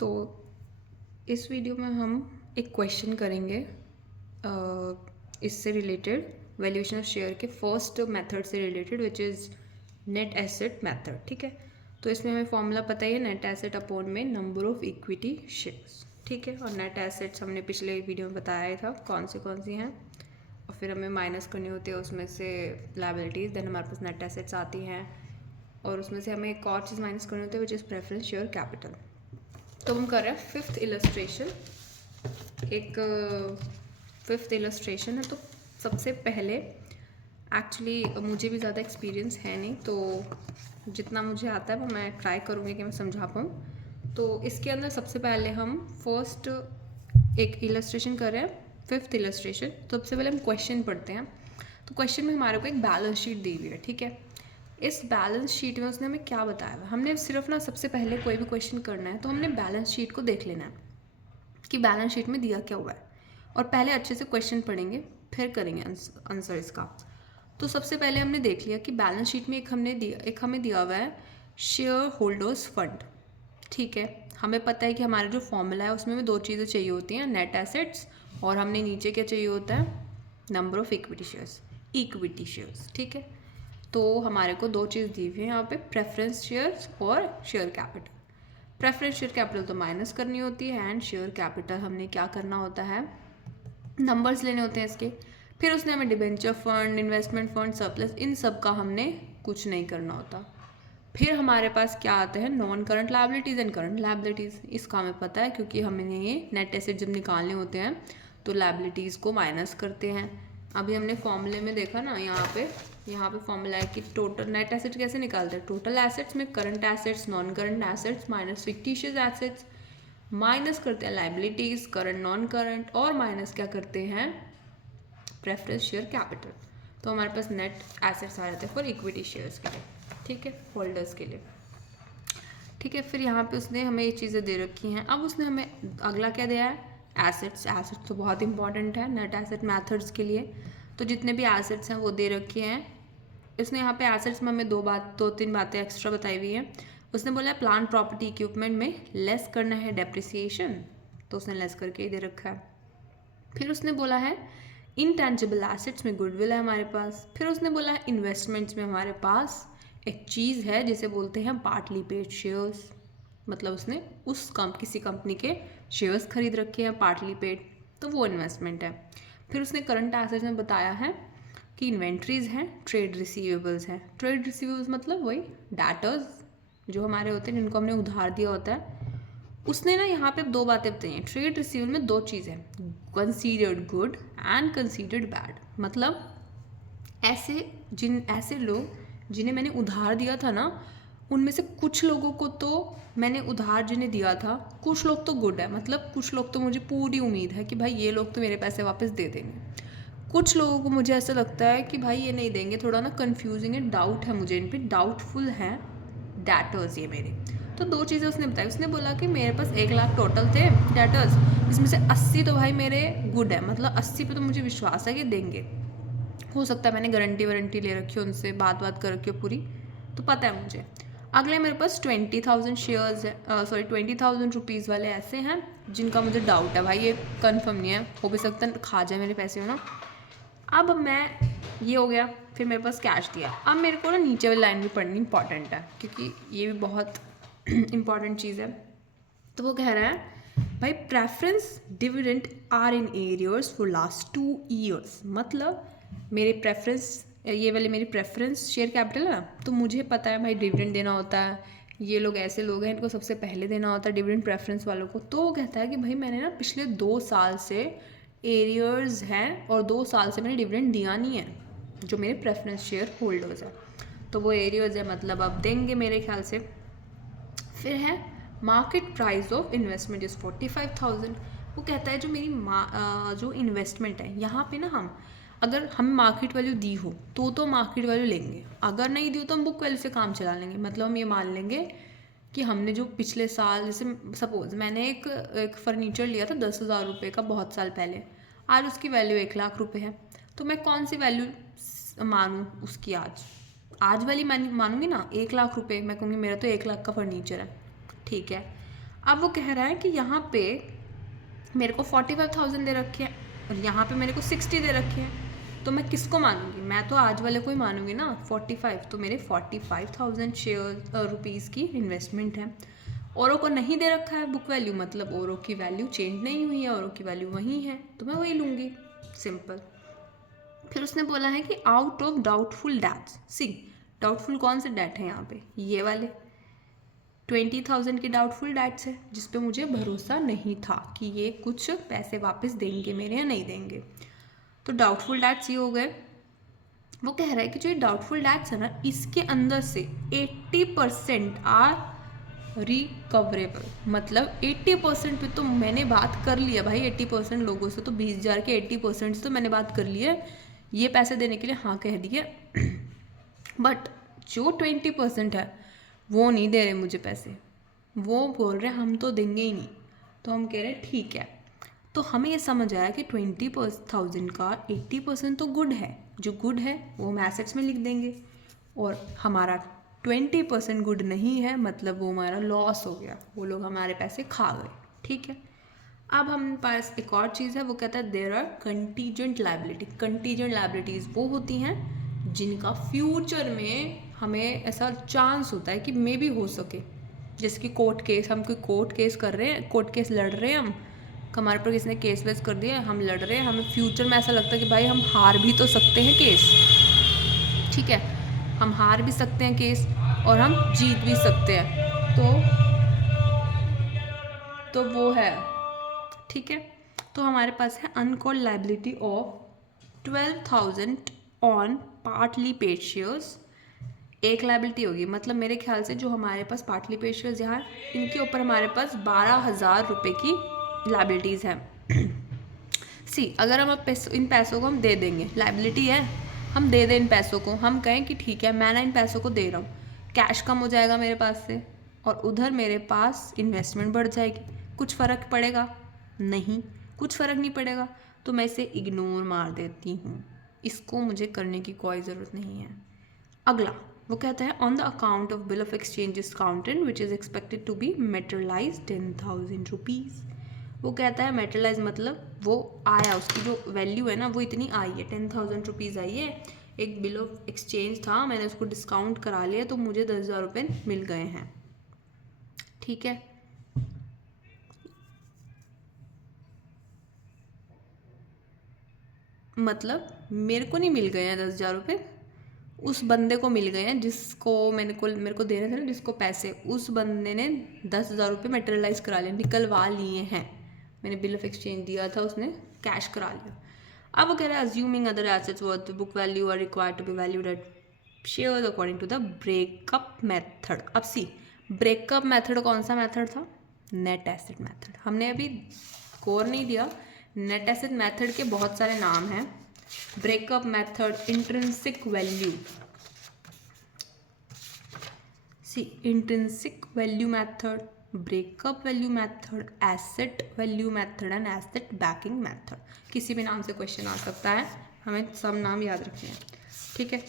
तो इस वीडियो में हम एक क्वेश्चन करेंगे इससे रिलेटेड, वैल्यूएशन ऑफ शेयर के फर्स्ट मेथड से related, which is net asset method. ठीक है, तो इसमें हमें फॉर्मूला पता ही है, नेट एसेट अपॉन में नंबर ऑफ इक्विटी शेयर्स। ठीक है, और नेट एसेट्स हमने पिछले वीडियो में बताया ही था कौन सी हैं, और फिर हमें माइनस करनी होती है उसमें से लायबिलिटीज़, देन हमारे पास नेट एसेट्स आती हैं, और उसमें से हमें एक और चीज़ माइनस करनी होती है which is preference share capital. तो हम कर रहे हैं फिफ्थ इलस्ट्रेशन, एक फिफ्थ इलस्ट्रेशन है। तो सबसे पहले एक्चुअली मुझे भी ज़्यादा एक्सपीरियंस है नहीं, तो जितना मुझे आता है वो मैं ट्राई करूँगी कि मैं समझा पाऊँ। तो इसके अंदर सबसे पहले हम फर्स्ट एक इलस्ट्रेशन कर रहे हैं, फिफ्थ इलस्ट्रेशन। तो सबसे पहले हम क्वेश्चन पढ़ते हैं। तो क्वेश्चन में हमारे को एक बैलेंस शीट दी हुई है। ठीक है, इस बैलेंस शीट में उसने हमें क्या बताया हुआ, हमने सिर्फ ना सबसे पहले कोई भी क्वेश्चन करना है तो हमने बैलेंस शीट को देख लेना है कि बैलेंस शीट में दिया क्या हुआ है, और पहले अच्छे से क्वेश्चन पढ़ेंगे फिर करेंगे आंसर इसका। तो सबसे पहले हमने देख लिया कि बैलेंस शीट में एक हमें दिया हुआ है शेयर होल्डर्स फंड। ठीक है, हमें पता है कि हमारा जो फॉर्मूला है उसमें भी दो चीज़ें चाहिए होती हैं, नेट एसेट्स, और हमने नीचे क्या चाहिए होता है, नंबर ऑफ इक्विटी शेयर्स। ठीक है, तो हमारे को दो चीज़ दी हुई है यहाँ पे, प्रेफरेंस शेयर्स और share capital. Preference share capital तो माइनस करनी होती है, एंड शेयर कैपिटल हमने क्या करना होता है, नंबर्स लेने होते हैं इसके। फिर उसने हमें debenture fund, investment fund, surplus, इन सब का हमने कुछ नहीं करना होता। फिर हमारे पास क्या आते हैं, non current liabilities and current liabilities. इसका हमें पता है क्योंकि हमने ये नेट एसेट जब निकालने होते हैं तो लायबिलिटीज़ को माइनस करते हैं। अभी हमने फॉर्मूले में देखा ना, यहाँ पे फॉर्मूला है कि टोटल नेट एसेट कैसे निकालते हैं, टोटल एसेट्स में current assets, non current assets minus fictitious assets, minus करते हैं लायबिलिटीज़, करंट, नॉन करंट, और माइनस क्या करते हैं, प्रेफरेंस शेयर कैपिटल। तो हमारे पास नेट एसेट्स आ जाते हैं फॉर इक्विटी शेयर्स के लिए। ठीक है, होल्डर्स के लिए। ठीक है, फिर यहाँ पे उसने हमें ये चीज़ें दे रखी हैं। अब उसने हमें अगला क्या दिया है, एसेट्स तो बहुत इंपॉर्टेंट है नेट एसेट मैथड्स के लिए। तो जितने भी एसेट्स हैं वो दे रखे हैं। उसने यहाँ पे एसेट्स में हमें दो तीन बातें एक्स्ट्रा बताई हुई हैं। उसने बोला है प्लांट प्रॉपर्टी इक्विपमेंट में लेस करना है डेप्रिसिएशन, तो उसने लेस करके ही दे रखा है। फिर उसने बोला है इनटेंजिबल एसेट्स में गुडविल है हमारे पास। फिर उसने बोला है इन्वेस्टमेंट्स में हमारे पास एक चीज़ है जिसे बोलते हैं पार्टली पेड शेयर्स, मतलब उसने किसी कंपनी के शेयर्स खरीद रखे हैं पार्टली पेड, तो वो इन्वेस्टमेंट है। फिर उसने करंट एसेट्स में बताया है कि इन्वेंट्रीज हैं, ट्रेड रिसीवेबल्स हैं। ट्रेड रिसीवेबल्स मतलब वही डैटर्स जो हमारे होते हैं जिनको हमने उधार दिया होता है। उसने ना यहाँ पे दो बातें बताई हैं, ट्रेड रिसीवेबल में दो चीज़ है, considered good and considered bad. मतलब ऐसे लोग जिन्हें मैंने उधार दिया था ना, उनमें से कुछ लोगों को तो मैंने उधार जिन्हें दिया था, कुछ लोग तो गुड है, मतलब कुछ लोग तो मुझे पूरी उम्मीद है कि भाई ये लोग तो मेरे पैसे वापस दे देंगे। कुछ लोगों को मुझे ऐसा लगता है कि भाई ये नहीं देंगे, थोड़ा ना कंफ्यूजिंग है, डाउट है मुझे इन पर, डाउटफुल हैं डैटर्स ये मेरे। तो दो चीज़ें उसने बताई। उसने बोला कि मेरे पास 1 लाख टोटल थे डैटर्स, इसमें से 80 तो भाई मेरे गुड है, मतलब 80 पे तो मुझे विश्वास है कि देंगे। हो सकता है मैंने गारंटी ले रखी है उनसे, बात कर रखी है पूरी, तो पता है मुझे। अगले मेरे पास 20,000 शेयर्स है, 20,000 रुपीज़ वाले ऐसे हैं जिनका मुझे डाउट है, भाई ये कंफर्म नहीं है, हो भी सकता है खा जाए मेरे पैसे, हो ना। अब मैं, ये हो गया। फिर मेरे पास कैश दिया। अब मेरे को ना नीचे वाली लाइन भी पढ़नी इंपॉर्टेंट है क्योंकि ये भी बहुत इंपॉर्टेंट चीज़ है। तो वो कह रहा है भाई preference dividend are in arrears for last 2 years. मतलब मेरे प्रेफरेंस, ये वाले मेरी प्रेफरेंस शेयर कैपिटल है ना, तो मुझे पता है भाई डिविडेंड देना होता है, ये लोग ऐसे लोग हैं इनको सबसे पहले देना होता है डिविडेंड प्रेफरेंस वालों को। तो वो कहता है कि भाई मैंने ना पिछले 2 साल से एरियर्स हैं और 2 साल से मैंने डिविडेंड दिया नहीं है, जो मेरे प्रेफरेंस शेयर होल्डर्स हैं, तो वो एरियर्स है, मतलब अब देंगे मेरे ख्याल से। फिर है market price of investment is 45,000। वो कहता है जो मेरी जो इन्वेस्टमेंट है यहाँ पे ना, अगर हमें मार्केट वैल्यू दी हो तो मार्केट वैल्यू लेंगे, अगर नहीं दी हो तो हम बुक वैल्यू से काम चला लेंगे। मतलब हम ये मान लेंगे कि हमने जो पिछले साल, जैसे सपोज मैंने एक फर्नीचर लिया था 10,000 रुपये का बहुत साल पहले, आज उसकी वैल्यू 1 लाख रुपये है, तो मैं कौन सी वैल्यू मानूँ उसकी, आज वाली मानूंगी ना, 1 लाख रुपये। मैं कहूँगी मेरा तो 1 लाख का फर्नीचर है, ठीक है। अब वो कह रहा है कि यहाँ पे मेरे को 45,000 दे रखे हैं और यहाँ पे मेरे को 60 दे रखे हैं, तो मैं किसको मानूंगी? मैं तो आज वाले को ही मानूंगी ना, 45। तो मेरे 45,000 शेयर रुपीज़ की इन्वेस्टमेंट है। औरों को नहीं दे रखा है बुक वैल्यू, मतलब औरों की वैल्यू चेंज नहीं हुई है, औरों की वैल्यू वही है, तो मैं वही लूँगी, सिंपल। फिर उसने बोला है कि out of doubtful debts, see doubtful कौन से डेट है यहाँ पे? ये वाले 20,000 की डाउटफुल डेट्स है, जिस पे मुझे भरोसा नहीं था कि ये कुछ पैसे वापस देंगे मेरे या नहीं देंगे। तो डाउटफुल डेट्स ये हो गए। वो कह रहा है कि जो ये डाउटफुल डेट्स है ना, इसके अंदर से 80% आर रिकवरेबल, मतलब 80% पे तो मैंने बात कर लिया भाई 80% लोगों से, तो 20,000 के 80% से तो मैंने बात कर ली है, ये पैसे देने के लिए हाँ कह दिए। बट जो 20% है वो नहीं दे रहे मुझे पैसे, वो बोल रहे हम तो देंगे ही नहीं। तो हम कह रहे ठीक है। तो हमें ये समझ आया कि 20,000 का 80% तो गुड है, जो गुड है वो हम एसेट्स में लिख देंगे, और हमारा 20% गुड नहीं है, मतलब वो हमारा लॉस हो गया, वो लोग हमारे पैसे खा गए, ठीक है। अब हम पास एक और चीज़ है, वो कहता है there are contingent liability. Contingent liabilities वो होती हैं जिनका फ्यूचर में हमें ऐसा चांस होता है कि मे भी हो सके, जैसे कि कोर्ट केस, हम कोई कोर्ट केस कर रहे हैं, कोर्ट केस लड़ रहे हैं हम, हमारे पर किसी ने केस वेस कर दिया, हम लड़ रहे हैं, हमें फ्यूचर में ऐसा लगता है कि भाई हम हार भी तो सकते हैं केस, ठीक है, हम हार भी सकते हैं केस और हम जीत भी सकते हैं, तो वो है, ठीक है। तो हमारे पास है uncalled liability of 12,000 on partly paid shares. एक लायबिलिटी होगी, मतलब मेरे ख्याल से जो हमारे पास पार्टली पेड शेयर्स यहाँ, इनके ऊपर हमारे पास 12,000 रुपये की लायबिलिटीज़ हैं। सी अगर हम अब इन पैसों को हम दे देंगे, लायबिलिटी है, हम दे दें इन पैसों को, हम कहें कि ठीक है मैं ना इन पैसों को दे रहा हूँ, कैश कम हो जाएगा मेरे पास से और उधर मेरे पास इन्वेस्टमेंट बढ़ जाएगी, कुछ फ़र्क पड़ेगा? नहीं, कुछ फ़र्क नहीं पड़ेगा, तो मैं इसे इग्नोर मार देती हूँ, इसको मुझे करने की कोई ज़रूरत नहीं है। अगला वो कहता है on the account of bill of exchange discounted which is expected to be materialise 10,000 rupees. वो कहता है मेटेरियलाइज मतलब वो आया, उसकी जो वैल्यू है ना वो इतनी आई है, 10,000 रुपीज़ आई है, एक बिल ऑफ एक्सचेंज था, मैंने उसको डिस्काउंट करा लिया तो मुझे 10,000 रुपये मिल गए हैं, ठीक है। मतलब मेरे को नहीं मिल गए हैं 10,000 रुपये, उस बंदे को मिल गए हैं जिसको मेरे को देने थे ना, जिसको पैसे, उस बंदे ने 10,000 रुपये मेटेरियलाइज करा लिए, निकलवा लिए हैं, मैंने बिल ऑफ एक्सचेंज दिया था, उसने कैश करा लिया। अब वो कह रहा है assuming other assets worth book value are required to be valued at shares according to the breakup method. अब सी ब्रेकअप मेथड कौन सा मेथड था? Net asset method. हमने अभी स्कोर नहीं दिया, नेट एसेट मेथड के बहुत सारे नाम हैं, breakup method, intrinsic value, see intrinsic value method, breakup value method, asset value method and asset backing method. किसी भी नाम से क्वेश्चन आ सकता है, हमें सब नाम याद रखने हैं, ठीक है।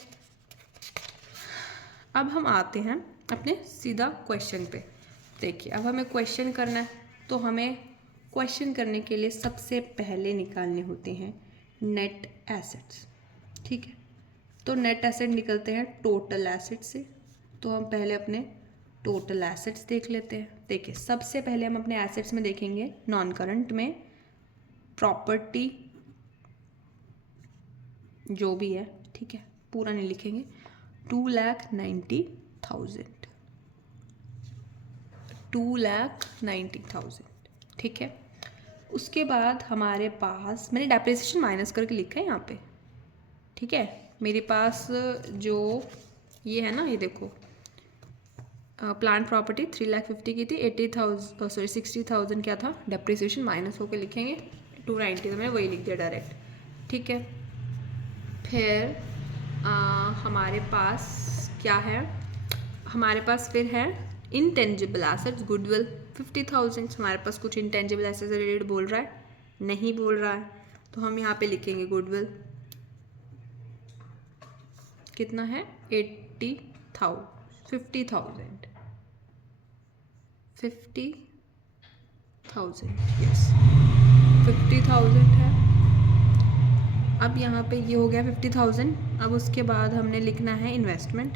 अब हम आते हैं अपने सीधा क्वेश्चन पे। देखिए अब हमें क्वेश्चन करना है, तो हमें क्वेश्चन करने के लिए सबसे पहले निकालने होते हैं नेट एसेट्स, ठीक है। तो नेट एसेट निकलते हैं टोटल एसेट से, तो हम पहले अपने टोटल एसेट्स देख लेते हैं। देखिए सबसे पहले हम अपने एसेट्स में देखेंगे नॉन करंट में प्रॉपर्टी जो भी है, ठीक है, पूरा नहीं लिखेंगे, 2,90,000, 2,90,000, ठीक है। उसके बाद हमारे पास मैंने डेप्रिसिएशन माइनस करके लिखा है यहाँ पे, ठीक है। मेरे पास जो ये है ना, ये देखो प्लांट प्रॉपर्टी 3,50,000 की थी, 60,000 क्या था डेप्रिसिएशन, माइनस होकर लिखेंगे 290, तो मैंने वही लिख दिया डायरेक्ट, ठीक है। फिर हमारे पास क्या है, हमारे पास फिर है इंटेंजिबल एसेट्स, गुडविल 50,000, हमारे पास कुछ इंटेंजिबल एसेट्स से रिलेटेड बोल रहा है, नहीं बोल रहा है, तो हम यहाँ पे लिखेंगे गुडविल कितना है 50,000, 50,000, 50,000, यस 50,000 है। अब यहाँ पे ये हो गया 50,000। अब उसके बाद हमने लिखना है इन्वेस्टमेंट।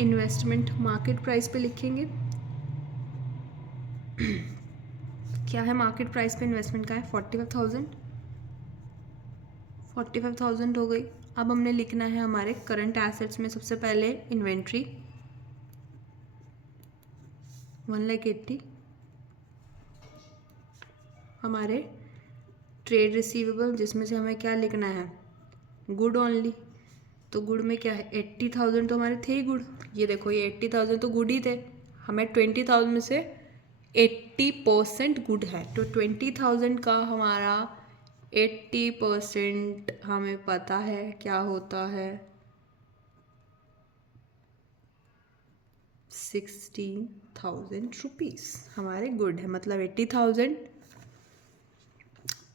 इन्वेस्टमेंट मार्केट प्राइस पे लिखेंगे। क्या है मार्केट प्राइस पे इन्वेस्टमेंट का है 45,000। 45,000 हो गई। अब हमने लिखना है हमारे करंट एसेट्स में सबसे पहले इन्वेंट्री 1,80,000। हमारे ट्रेड रिसीवेबल जिसमें से हमें क्या लिखना है गुड ओनली, तो गुड में क्या है 80,000 तो हमारे थे ही गुड। ये देखो ये 80,000 तो गुड ही थे। हमें 20,000 में से 80% गुड है, तो 20,000 का हमारा 80% हमें पता है क्या होता है 16,000 रुपीज़ हमारे गुड है। मतलब 80,000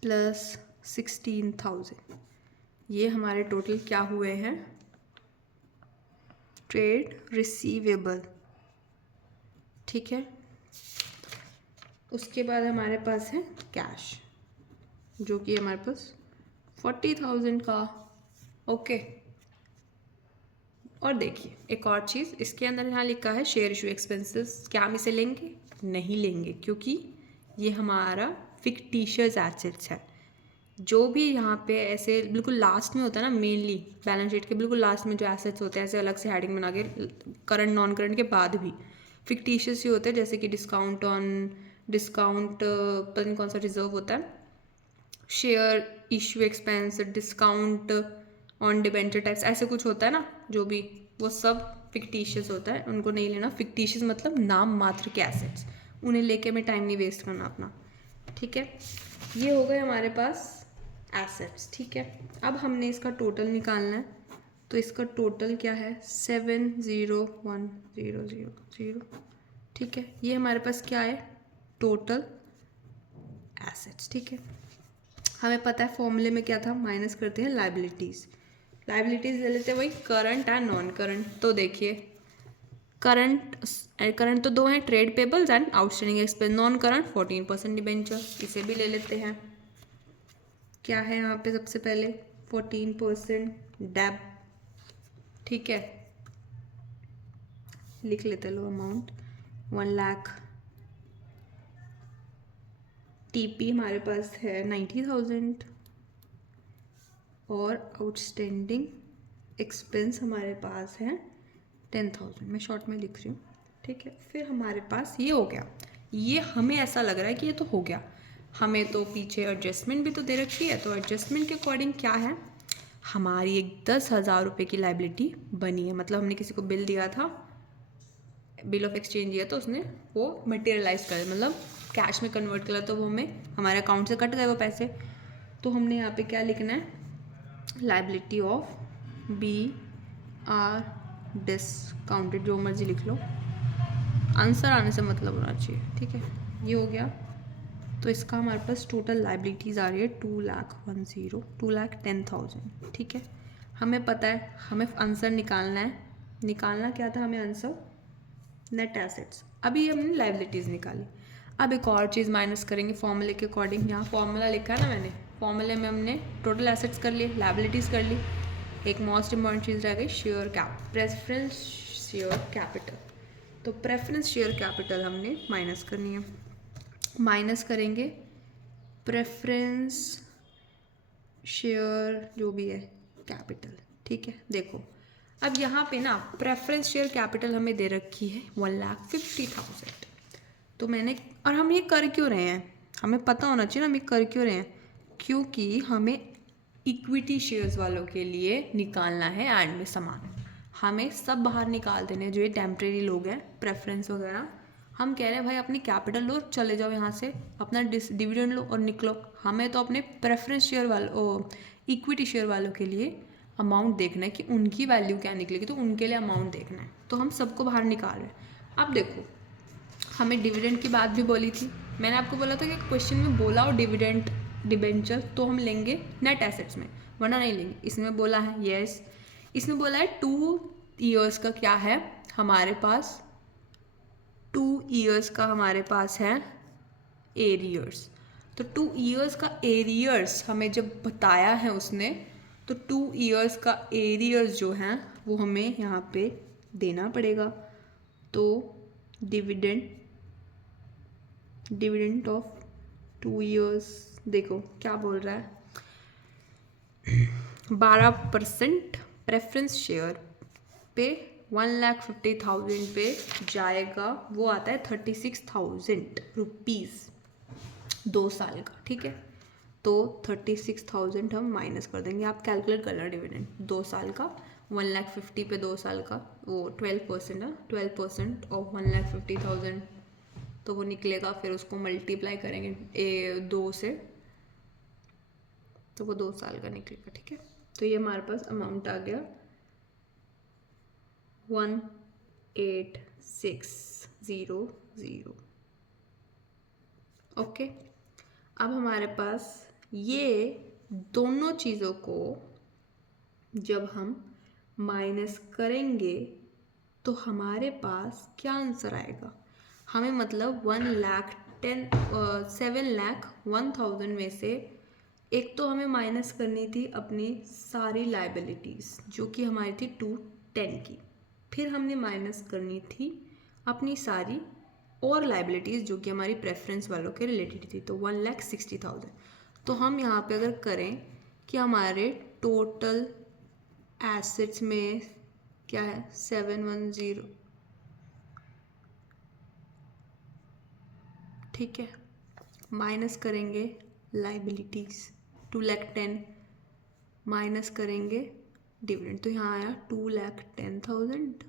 प्लस 16,000 ये हमारे टोटल क्या हुए हैं ट्रेड रिसीवेबल। ठीक है, उसके बाद हमारे पास है कैश जो कि हमारे पास 40,000 का। ओके, और देखिए एक और चीज़ इसके अंदर यहाँ लिखा है शेयर इशू एक्सपेंसेस। क्या हम इसे लेंगे? नहीं लेंगे, क्योंकि ये हमारा फिक्टिशियस एसेट्स है। जो भी यहाँ पे ऐसे बिल्कुल लास्ट में होता है ना, मेनली बैलेंस शीट के बिल्कुल लास्ट में जो एसेट्स होते हैं ऐसे अलग से हेडिंग बना के करंट नॉन करंट के बाद भी फिक्टिशियस ही होते हैं, जैसे कि डिस्काउंट पता नहीं कौन सा रिजर्व होता है, share issue expense, discount on debenture tax, ऐसे कुछ होता है ना, जो भी वो सब फिक्टिशियस होता है, उनको नहीं लेना। फिक्टिशियस मतलब नाम मात्र के एसेट्स, उन्हें लेके हमें टाइम नहीं वेस्ट करना अपना। ठीक है, ये हो गए हमारे पास एसेट्स। ठीक है, अब हमने इसका टोटल निकालना है, तो इसका टोटल क्या है 701,000। ठीक है, ये हमारे पास क्या है टोटल एसेट्स। ठीक है, हमें पता है फॉर्मूले में क्या था, माइनस करते हैं लाइबिलिटीज़। लाइबिलिटीज़ ले लेते हैं वही करंट एंड नॉन करंट। तो देखिए करंट तो दो हैं, trade payables and outstanding expense. Non current 14% debenture, इसे भी ले लेते हैं। क्या है यहाँ पे सबसे पहले 14% डेब। ठीक है, लिख लेते लो अमाउंट 1 लाख। टीपी हमारे पास है 90,000 और आउटस्टैंडिंग एक्सपेंस हमारे पास है 10,000। मैं शॉर्ट में लिख रही हूँ। ठीक है, फिर हमारे पास ये हो गया। ये हमें ऐसा लग रहा है कि ये तो हो गया, हमें तो पीछे एडजस्टमेंट भी तो दे रखी है, तो एडजस्टमेंट के अकॉर्डिंग क्या है हमारी एक 10,000 रुपये की लाइबिलिटी बनी है। मतलब हमने किसी को बिल दिया था, बिल ऑफ एक्सचेंज दिया, तो उसने वो मटेरियलाइज कर, मतलब कैश में कन्वर्ट करा, तो वो हमें हमारे अकाउंट से कट गए वो पैसे। तो हमने यहाँ पे क्या लिखना है liability of B R discounted, जो मर्जी लिख लो, आंसर आने से मतलब होना चाहिए। ठीक है, ये हो गया। तो इसका हमारे पास टोटल लाइबिलिटीज़ आ रही है 2,10,000। ठीक है, हमें पता है हमें आंसर निकालना है। निकालना क्या था हमें आंसर नेट एसेट्स। अभी हमने लाइबिलिटीज़ निकाली। अब एक और चीज़ माइनस करेंगे फॉर्मूले के अकॉर्डिंग। यहाँ फॉर्मूला लिखा है ना मैंने, फॉर्मूले में हमने टोटल एसेट्स कर लिए, लाइबिलिटीज़ कर ली, एक मोस्ट इम्पॉर्टेंट चीज़ रह गई शेयर प्रेफरेंस शेयर कैपिटल। तो प्रेफरेंस शेयर कैपिटल हमने माइनस करनी है। माइनस करेंगे प्रेफरेंस शेयर जो भी है कैपिटल। ठीक है, देखो अब यहाँ पे ना प्रेफरेंस शेयर कैपिटल हमें दे रखी है 1,50,000। तो मैंने, और हम ये कर क्यों रहे हैं, हमें पता होना चाहिए ना हम ये कर क्यों रहे हैं, क्योंकि हमें इक्विटी शेयर्स वालों के लिए निकालना है एंड में सामान। हमें सब बाहर निकाल देने, जो ये टेम्परेरी लोग हैं प्रेफरेंस वगैरह, हम कह रहे हैं भाई अपनी कैपिटल लो, चले जाओ यहाँ से, अपना डिविडेंड लो और निकलो। हमें तो अपने प्रेफरेंस शेयर वालों इक्विटी शेयर वालों के लिए अमाउंट देखना है कि उनकी वैल्यू क्या निकलेगी, तो उनके लिए अमाउंट देखना है। तो हम सबको बाहर निकाल रहे हैं। अब देखो हमें डिविडेंड की बात भी बोली थी, मैंने आपको बोला था कि क्वेश्चन में बोला हो डिविडेंड डिबेंचर तो हम लेंगे नेट एसेट्स में, वरना नहीं लेंगे। इसमें बोला है यस, इसमें बोला है 2 ईयर्स का क्या है हमारे पास, 2 ईयर्स का हमारे पास है एरियर्स। तो 2 ईयर्स का एरियर्स हमें जब बताया है उसने, तो 2 ईयर्स का एरियर्स जो हैं वो हमें यहाँ पे देना पड़ेगा। तो डिविडेंड ऑफ 2 ईयर्स, देखो क्या बोल रहा है, 12% प्रेफरेंस शेयर पे 1,50,000 पे जाएगा, वो आता है 36,000 रुपीज़ 2 साल का, ठीक है। तो 36,000 हम माइनस कर देंगे, आप कैलकुलेट कर लेना डिविडेंड 2 साल का, 1,50,000 पे 2 साल का, वो 12% है, 12% ऑफ 1,50,000 तो वो निकलेगा, फिर उसको मल्टीप्लाई करेंगे 2 से, तो वो 2 साल का निकलेगा, ठीक है। तो ये हमारे पास अमाउंट आ गया 18600। ओके, अब हमारे पास ये दोनों चीज़ों को जब हम माइनस करेंगे तो हमारे पास क्या आंसर आएगा, हमें मतलब 7,01,000 में से एक तो हमें माइनस करनी थी अपनी सारी लाइबिलिटीज़ जो कि हमारी थी 210 की, फिर हमने माइनस करनी थी अपनी सारी और लाइबिलिटीज़ जो कि हमारी प्रेफरेंस वालों के रिलेटेड थी, तो 1,60,000। तो हम यहाँ पे अगर करें कि हमारे टोटल एसेट्स में क्या है 710, ठीक है, माइनस करेंगे लाइबिलिटीज़ 2,10,000, माइनस करेंगे डिविडेंड, तो यहाँ आया 2,10,000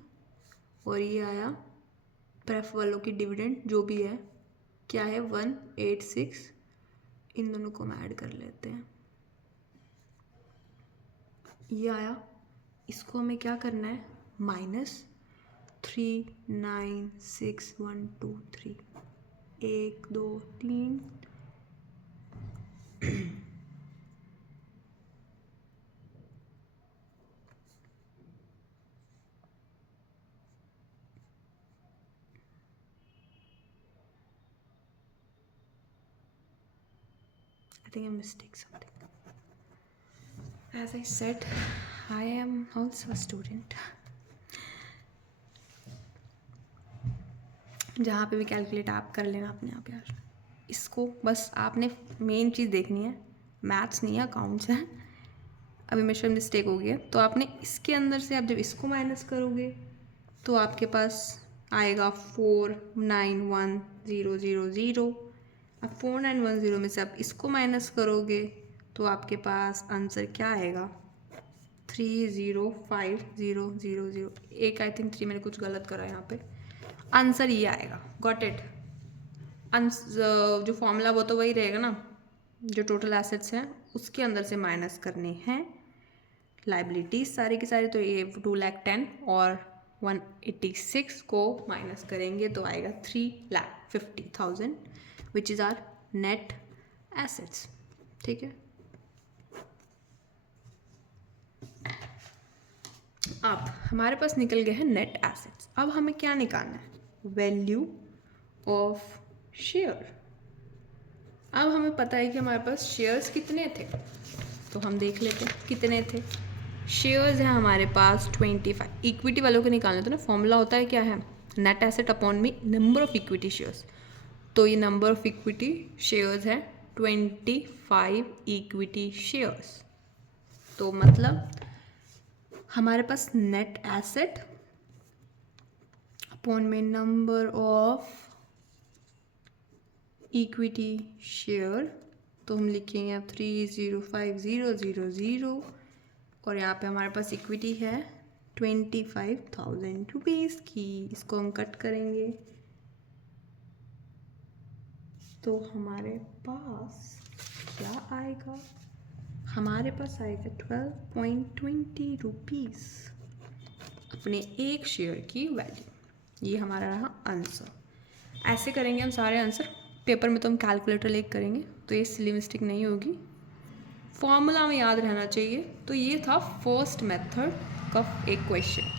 और ये आया प्रेफ वालों की डिविडेंड जो भी है क्या है 186, इन दोनों को हम ऐड कर लेते हैं, ये आया, इसको हमें क्या करना है minus 396,123, 1 2 3 I think I mistake something. As I said, I am also a student. जहाँ पे भी कैलकुलेट आप कर लेना अपने आप यार, इसको बस आपने मेन चीज़ देखनी है, मैथ्स नहीं है अकाउंट्स है। अभी मेरे से मिस्टेक हो गई है, तो आपने इसके अंदर से आप जब इसको माइनस करोगे तो आपके पास आएगा 491,000। अब 491,000 में से आप इसको माइनस करोगे तो आपके पास आंसर क्या आएगा 305,000। एक आई थिंक 3 मैंने कुछ गलत करा यहाँ पे, आंसर ये आएगा। Got it? जो फॉर्मूला वो तो वही रहेगा ना, जो टोटल एसेट्स हैं उसके अंदर से माइनस करने हैं लाइबिलिटीज सारी की सारी, तो ये 2,10,000 और 186 को माइनस करेंगे तो आएगा 3,50,000 which is our net assets, ठीक है। अब हमारे पास निकल गए हैं नेट एसेट्स, अब हमें क्या निकालना है वैल्यू ऑफ शेयर। अब हमें पता है कि हमारे पास शेयर्स कितने थे, तो हम देख लेते हैं कितने थे। शेयर्स हैं हमारे पास 25। इक्विटी वालों को निकालना तो ना फॉर्मूला होता है क्या है नेट एसेट अपॉन में नंबर ऑफ इक्विटी शेयर्स, तो ये नंबर ऑफ इक्विटी शेयर्स है 25 इक्विटी शेयर्स, तो मतलब हमारे पास नेट एसेट अपॉन में नंबर ऑफ इक्विटी शेयर, तो हम लिखेंगे अब 305,000 और यहाँ पे हमारे पास इक्विटी है 25,000 रुपीज़ की। इसको हम कट करेंगे तो हमारे पास क्या आएगा, हमारे पास आएगा 12.20 रुपीज़ अपने एक शेयर की वैल्यू। ये हमारा रहा आंसर। ऐसे करेंगे हम सारे आंसर, पेपर में तो हम कैलकुलेटर लेकर करेंगे तो ये सिली मिस्टेक नहीं होगी, फॉर्मूला में याद रहना चाहिए। तो ये था फर्स्ट मेथड का एक क्वेश्चन।